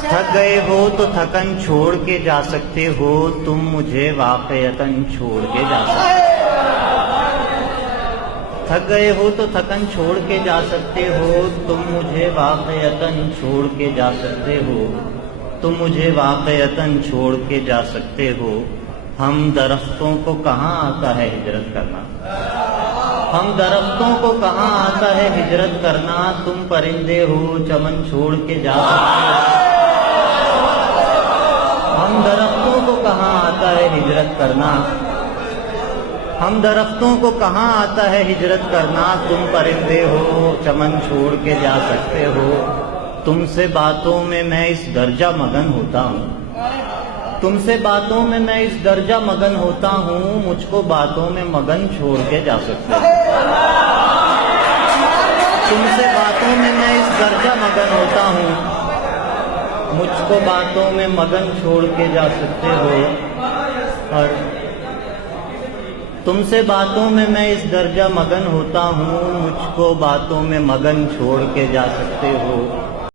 تھک گئے ہو تو تھکن چھوڑ کے جا سکتے ہو، تم مجھے واقعتاً چھوڑ کے جا سکتے ہو۔ تھک گئے ہو تو تھکن چھوڑ کے جا سکتے ہو، تم مجھے واقعتاً چھوڑ کے جا سکتے ہو، تم مجھے واقعتاً چھوڑ کے جا سکتے ہو۔ ہم درختوں کو کہاں آتا ہے ہجرت کرنا، ہم درختوں کو کہاں آتا ہے ہجرت کرنا، تم پرندے ہو چمن چھوڑ کے جا سکتے ہو۔ ہم درختوں کو کہاں آتا ہے ہجرت کرنا، ہم درختوں کو کہاں آتا ہے ہجرت کرنا، تم پرندے ہو چمن چھوڑ کے جا سکتے ہو۔ تم سے باتوں میں میں اس درجہ مگن ہوتا ہوں، تم سے باتوں میں میں اس درجہ مگن ہوتا ہوں، مجھ کو باتوں میں مگن چھوڑ کے جا سکتے ہو۔ تم سے باتوں میں میں اس درجہ مگن ہوتا ہوں، مجھ کو باتوں میں مگن چھوڑ کے جا سکتے ہو۔ اور تم سے باتوں میں میں اس درجہ مگن ہوتا ہوں، مجھ کو باتوں میں مگن چھوڑ کے جا سکتے ہو۔